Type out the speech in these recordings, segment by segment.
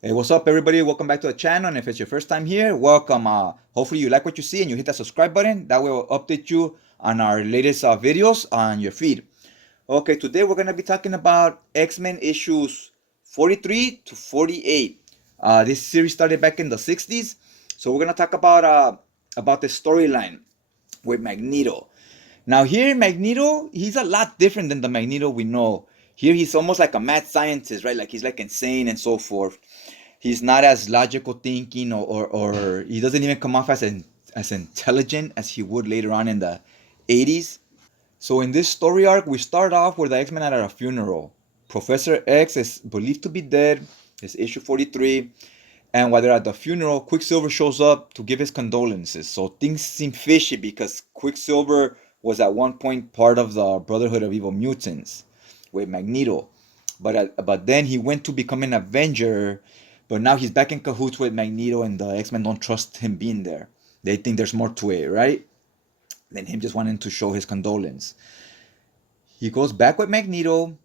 Hey, what's up, everybody? Welcome back to the channel. And if it's your first time here, welcome. Hopefully, you like what you see and you hit that subscribe button. That way, will update you on our latest videos on your feed. Okay, today we're going to be talking about X-Men issues 43 to 48. This series started back in the 60s. So, we're going to talk about the storyline with Magneto. Now, here, Magneto, he's a lot different than the Magneto we know. Here, he's almost like a mad scientist, right? Like, he's like insane and so forth. He's not as logical thinking, or he doesn't even come off as intelligent as he would later on in the 80s. So in this story arc, we start off with the X-Men at a funeral. Professor X is believed to be dead. It's issue 43. And while they're at the funeral, Quicksilver shows up to give his condolences. So things seem fishy because Quicksilver was at one point part of the Brotherhood of Evil Mutants with Magneto. But then he went to become an Avenger, but now he's back in cahoots with Magneto, and the X-Men don't trust him being there. They think there's more to it, right? Than him just wanting to show his condolence. He goes back with Magneto,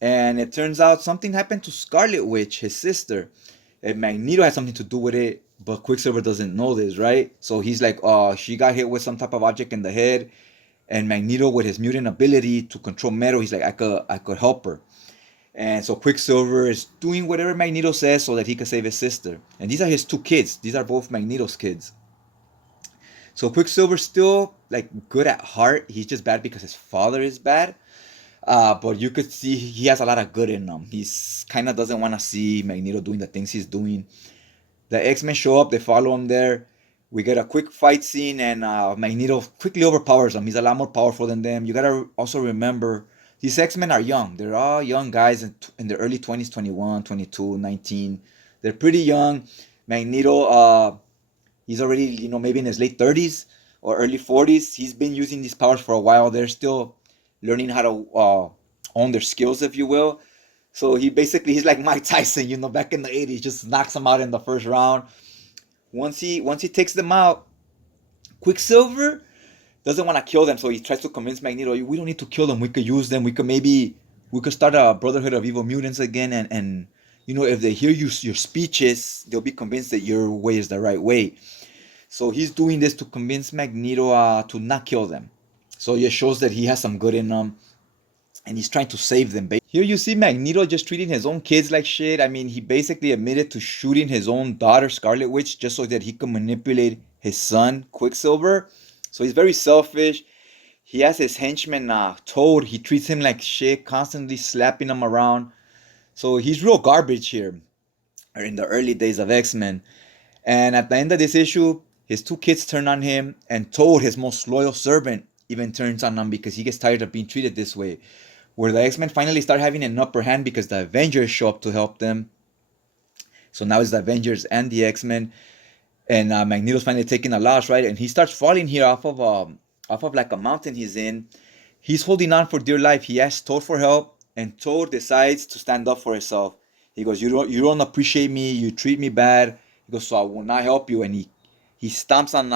and it turns out something happened to Scarlet Witch, his sister. And Magneto has something to do with it, but Quicksilver doesn't know this, right? So he's like, oh, she got hit with some type of object in the head, and Magneto, with his mutant ability to control metal, he's like, I could help her. And so Quicksilver is doing whatever Magneto says so that he can save his sister. And these are his two kids. These are both Magneto's kids. So Quicksilver's still like good at heart. He's just bad because his father is bad. But you could see he has a lot of good in him. He's kind of doesn't want to see Magneto doing the things he's doing. The X-Men show up. They follow him there. We get a quick fight scene, and Magneto quickly overpowers him. He's a lot more powerful than them. You gotta also remember these X-Men are young. They're all young guys in their early 20s, 21, 22, 19. They're pretty young. Magneto, he's already, maybe in his late 30s or early 40s. He's been using these powers for a while. They're still learning how to own their skills, if you will. So he's like Mike Tyson, back in the 80s, just knocks them out in the first round. Once he takes them out, Quicksilver doesn't want to kill them, so he tries to convince Magneto, we don't need to kill them. We could use them. We could start a Brotherhood of Evil Mutants again, and if they hear your speeches, they'll be convinced that your way is the right way. So he's doing this to convince Magneto to not kill them. So it shows that he has some good in him, and he's trying to save them. Here you see Magneto just treating his own kids like shit. I mean, he basically admitted to shooting his own daughter, Scarlet Witch, just so that he could manipulate his son, Quicksilver. So he's very selfish. He has his henchman, Toad. He treats him like shit, constantly slapping him around. So he's real garbage here, or in the early days of X-Men. And at the end of this issue, his two kids turn on him, and Toad, his most loyal servant, even turns on him because he gets tired of being treated this way. Where the X-Men finally start having an upper hand because the Avengers show up to help them. So now it's the Avengers and the X-Men, and Magneto's finally taking a loss, right? And he starts falling here off of like a mountain he's in. He's holding on for dear life. He asks Toad for help, and Toad decides to stand up for himself. He goes, "You don't appreciate me. You treat me bad." He goes, "So I will not help you." And he stomps on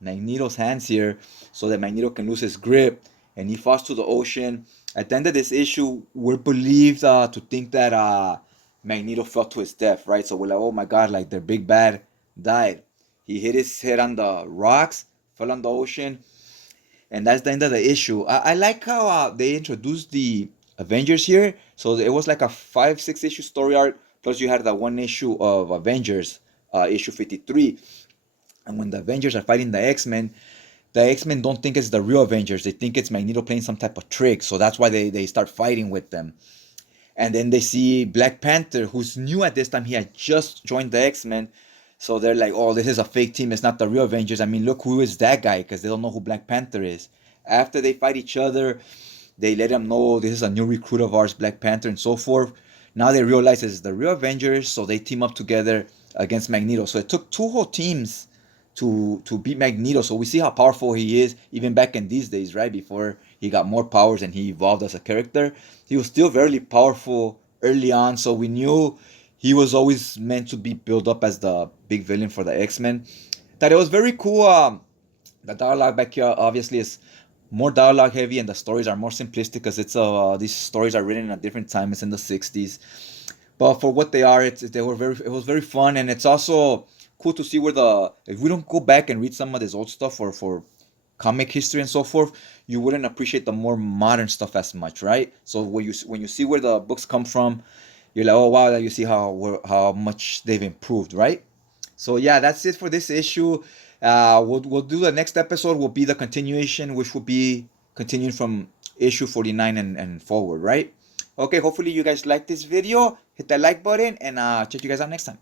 Magneto's hands here so that Magneto can lose his grip, and he falls to the ocean. At the end of this issue, we're believed to think that Magneto fell to his death, right? So we're like, oh my God, like their big bad died. He hit his head on the rocks, fell on the ocean, and that's the end of the issue. I like how they introduced the Avengers here. So it was like a 5-6 issue story arc, plus you had that one issue of Avengers, issue 53. And when the Avengers are fighting the X-Men don't think it's the real Avengers. They think it's Magneto playing some type of trick. So that's why they start fighting with them. And then they see Black Panther, who's new at this time. He had just joined the X-Men. So they're like, oh, this is a fake team. It's not the real Avengers. I mean, look, who is that guy? Because they don't know who Black Panther is. After they fight each other, they let him know this is a new recruit of ours, Black Panther, and so forth. Now they realize it's the real Avengers. So they team up together against Magneto. So it took two whole teams to beat Magneto. So we see how powerful he is even back in these days, right? Before he got more powers and he evolved as a character. He was still very powerful early on. So we knew he was always meant to be built up as the big villain for the X-Men. That it was very cool. The dialogue back here obviously is more dialogue heavy, and the stories are more simplistic because these stories are written in a different time. It's in the 60s. But for what they are, it was very fun, and it's also cool to see where if we don't go back and read some of this old stuff for comic history and so forth, you wouldn't appreciate the more modern stuff as much, right? So when you see where the books come from, you're like, oh wow, you see how much they've improved, right? So yeah, that's it for this issue. We'll do the next episode will be the continuation, which will be continuing from issue 49 and forward, right? Okay, hopefully you guys like this video. Hit that like button and check you guys out next time.